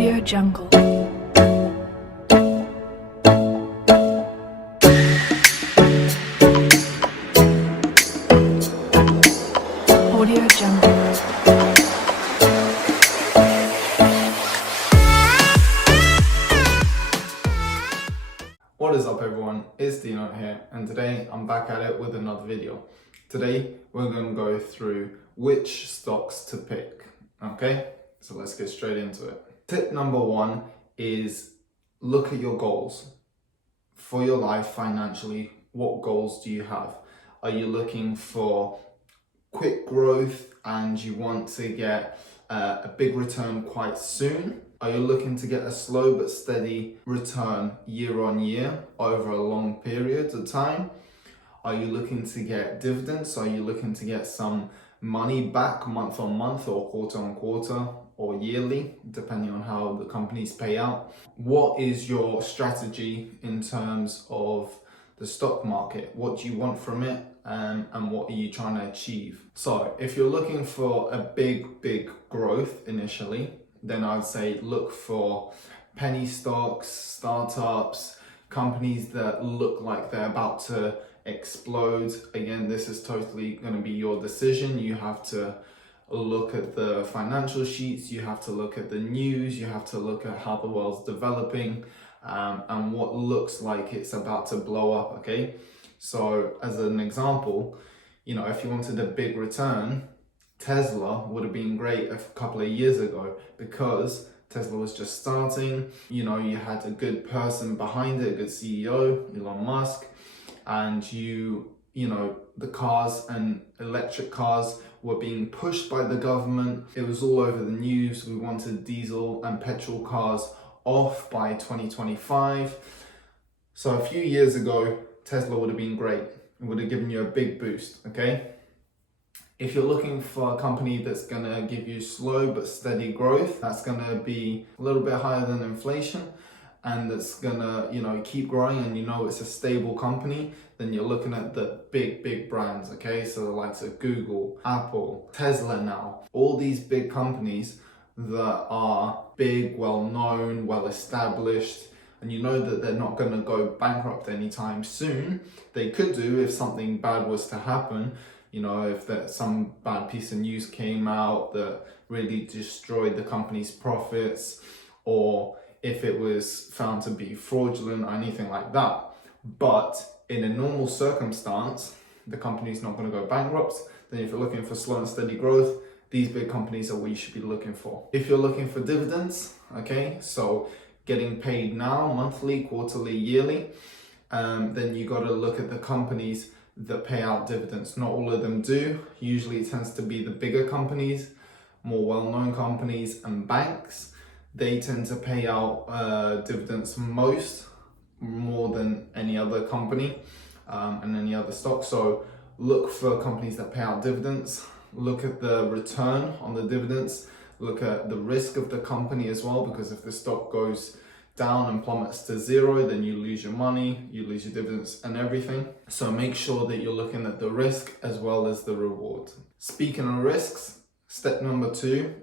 Audio Jungle. Audio Jungle. What is up everyone, it's Dino here, and today I'm back at it with another video. Today we're going to go through which stocks to pick, okay? So let's get straight into it. Tip number one is look at your goals. For your life financially, what goals do you have? Are you looking for quick growth and you want to get a big return quite soon? Are you looking to get a slow but steady return year on year over a long period of time? Are you looking to get dividends? Are you looking to get some money back month on month or quarter on quarter or yearly, depending on how the companies pay out? What is your strategy in terms of the stock market? What do you want from it? And what are you trying to achieve? So if you're looking for a big growth initially, then I'd say look for penny stocks, startups, companies that look like they're about to explode. Again, this is totally going to be your decision. You have to look at the financial sheets, you have to look at the news, you have to look at how the world's developing, and what looks like it's about to blow up, okay? So as an example, if you wanted a big return, Tesla would have been great a couple of years ago because Tesla was just starting. You had a good person behind it, a good CEO, Elon Musk, and the cars and electric cars were being pushed by the government. It was all over the news. We wanted diesel and petrol cars off by 2025. So a few years ago, Tesla would have been great. It would have given you a big boost, okay? If you're looking for a company that's going to give you slow but steady growth, that's going to be a little bit higher than inflation, and that's going to, keep growing, and it's a stable company, then you're looking at the big brands, okay? So the likes of Google, Apple, Tesla now, all these big companies that are big, well-known, well-established, and you know that they're not going to go bankrupt anytime soon. They could do if something bad was to happen. If some bad piece of news came out that really destroyed the company's profits, or if it was found to be fraudulent or anything like that. But in a normal circumstance, the company's not going to go bankrupt. Then if you're looking for slow and steady growth, these big companies are what you should be looking for. If you're looking for dividends, okay, so getting paid now, monthly, quarterly, yearly, then you got to look at the companies that pay out dividends. Not all of them do. Usually it tends to be the bigger companies, more well-known companies and banks. They tend to pay out dividends more than any other company and any other stock. So look for companies that pay out dividends. Look at the return on the dividends. Look at the risk of the company as well, because if the stock goes down and plummets to zero, then you lose your money, you lose your dividends and everything. So make sure that you're looking at the risk as well as the reward. Speaking of risks, tip number two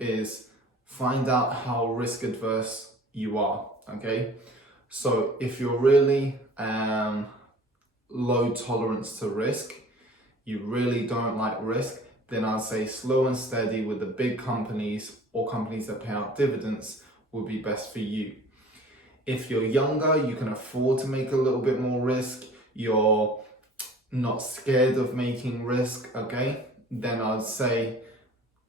is find out how risk adverse you are, okay? So if you're really low tolerance to risk, you really don't like risk, then I'd say slow and steady with the big companies or companies that pay out dividends would be best for you. If you're younger, you can afford to make a little bit more risk, you're not scared of making risk, okay, then I'd say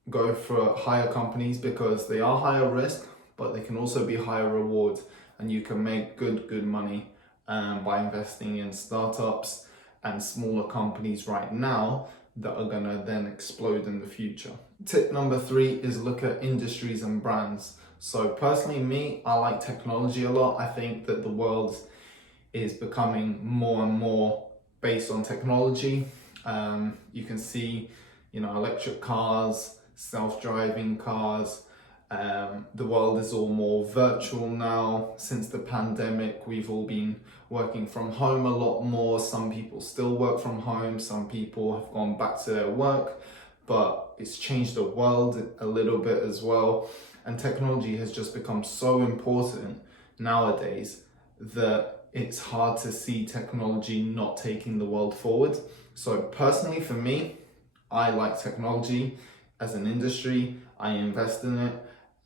go for higher companies because they are higher risk, but they can also be higher reward, and you can make good money by investing in startups and smaller companies right now that are gonna then explode in the future. Tip number three is look at industries and brands. So personally, I like technology a lot. I think that the world is becoming more and more based on technology. You can see, electric cars, self-driving cars. The world is all more virtual now. Since the pandemic, we've all been working from home a lot more. Some people still work from home. Some people have gone back to their work. but it's changed the world a little bit as well. And technology has just become so important nowadays that it's hard to see technology not taking the world forward. So personally for me, I like technology as an industry, I invest in it,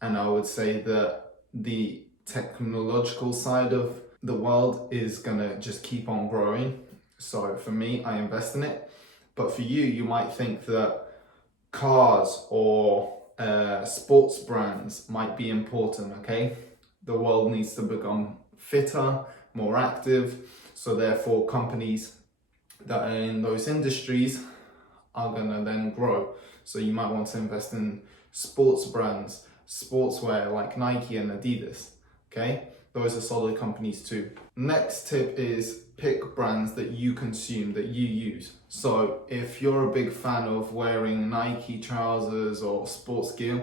and I would say that the technological side of the world is gonna just keep on growing. So for me, I invest in it. But for you, you might think that cars or sports brands might be important, okay? The world needs to become fitter, more active, so therefore companies that are in those industries are gonna then grow. So you might want to invest in sports brands, sportswear like Nike and Adidas, okay? Those are solid companies too. Next tip is pick brands that you consume, that you use. So if you're a big fan of wearing Nike trousers or sports gear,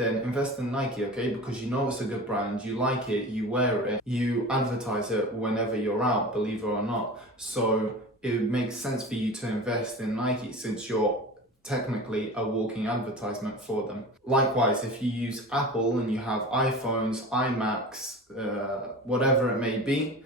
then invest in Nike, okay? Because you know it's a good brand, you like it, you wear it, you advertise it whenever you're out, believe it or not. So it makes sense for you to invest in Nike since you're technically a walking advertisement for them. Likewise, if you use Apple and you have iPhones, iMacs, whatever it may be,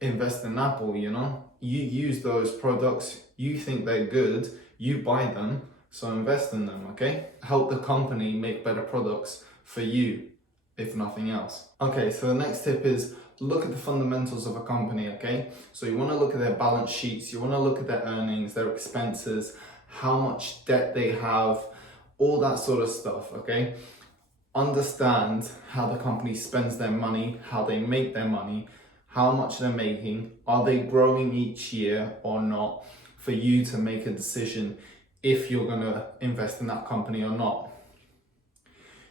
invest in Apple, you know? You use those products, you think they're good, you buy them, so invest in them, okay? Help the company make better products for you, if nothing else. Okay, so the next tip is look at the fundamentals of a company, okay? So you want to look at their balance sheets, you want to look at their earnings, their expenses, how much debt they have, all that sort of stuff, okay? Understand how the company spends their money, how they make their money, how much they're making, are they growing each year or not, for you to make a decision if you're going to invest in that company or not.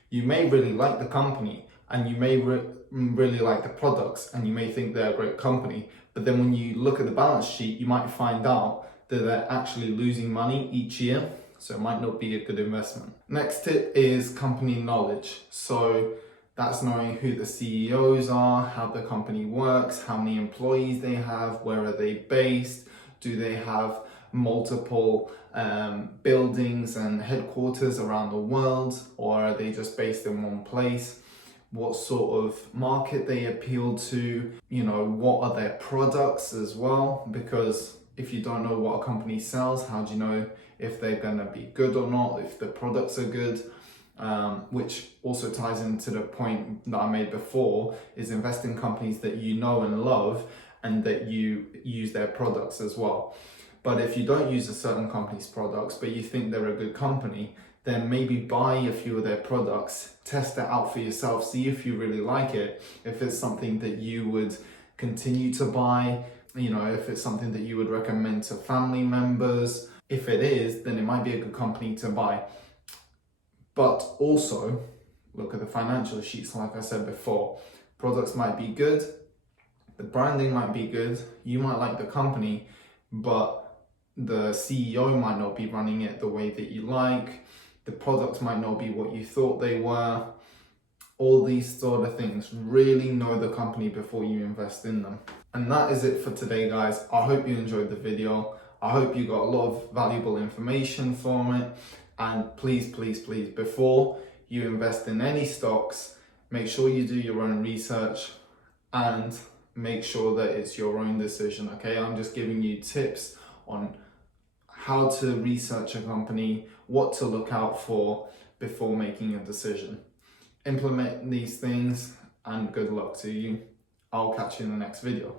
You may really like the company and you may really like the products and you may think they're a great company, but then when you look at the balance sheet, you might find out that they're actually losing money each year, so it might not be a good investment. Next tip is company knowledge. So that's knowing who the CEOs are, how the company works, how many employees they have, where are they based, do they have multiple buildings and headquarters around the world, or are they just based in one place? What sort of market they appeal to, you know, what are their products as well? Because if you don't know what a company sells, how do you know if they're gonna be good or not, if the products are good? Which also ties into the point that I made before, is invest in companies that you know and love and that you use their products as well. But if you don't use a certain company's products, but you think they're a good company, then maybe buy a few of their products, test it out for yourself, see if you really like it, if it's something that you would continue to buy, you know, if it's something that you would recommend to family members. If it is, then it might be a good company to buy. But also, look at the financial sheets, like I said before. Products might be good, the branding might be good, you might like the company, but the CEO might not be running it the way that you like, the products might not be what you thought they were. All these sort of things. Really know the company before you invest in them. And that is it for today, guys. I hope you enjoyed the video. I hope you got a lot of valuable information from it. And please, please, please, before you invest in any stocks, make sure you do your own research and make sure that it's your own decision, okay? I'm just giving you tips on how to research a company, what to look out for before making a decision. Implement these things and good luck to you. I'll catch you in the next video.